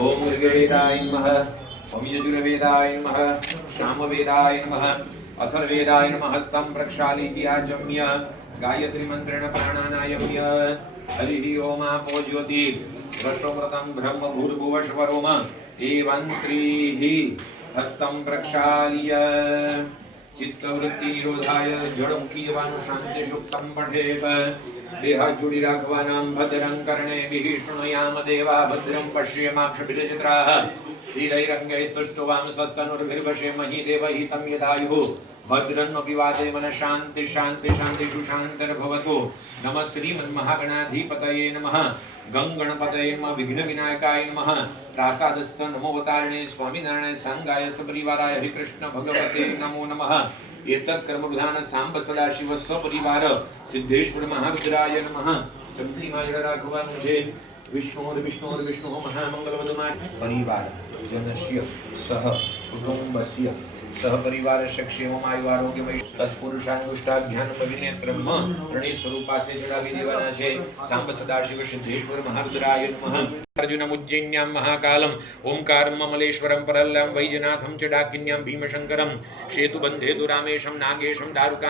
ओम ऋग्वेदाय नमः, ओम यजुर्वेदाय नमः, सामवेदाय नमः, अथर्ववेदाय नमः। हस्तं प्रक्षालीति आचम्य गायत्री मंत्रेण प्राणानायम्य हरिः ओम आपो ज्योति रसोमृतं ब्रह्म भूर्भुवस्वरोम एवं त्रिः हस्तं प्रक्षाल्य चित्तवृत्ति निरोधाय जड़मुखी जवानु शांति सुक्तं पठेत देह जुड़ी राघवानां भद्रं कर्णेभिः शृणुयाम देवा भद्रं पश्येमाक्षभिर्जत्राः धीरैरङ्गैस्तुष्टुवांसस्तनुर्भिर्वशेमहि देवहितं यदायुः भद्रन्नपि वादे मन शांति शांति शांति सुशांतिर्भवतु। नमः श्रीमन्महागणाधिपतये नमः, गंगणपतये नमः, विघ्नविनायकाय नमः, प्रासादस्थ नमोवतारिणे स्वामिनारायण संगाय सपरिवाराय हरिकृष्ण भगवते नमो नमः। एतत् कर्मप्रधान सांब सदाशिव सपरिवार सिद्धेश्वर महारुद्राय नमः। चमची माजड़ राघवानुं छे विष्णु महामंगलवदमा परिवार जनस्य सह कुटुंबस्य सह परिवार शक्षेम आयुआरोग्यमय तत्पुरुषानुष्ठाध्यानपविनेत्रम प्रणय स्वरूपा से जड़ा विदेवाना छे सांब सदाशिव सिद्धेश्वर महारुद्राय नमः। अर्जुनमुज्जैन्यां महाकालं ओंकारं ममलेश्वरं परल्लं वैजनाथं च डाकिन्यां भीमशंकरं सेतुबन्धे दुरामेशं नागेशं दारुका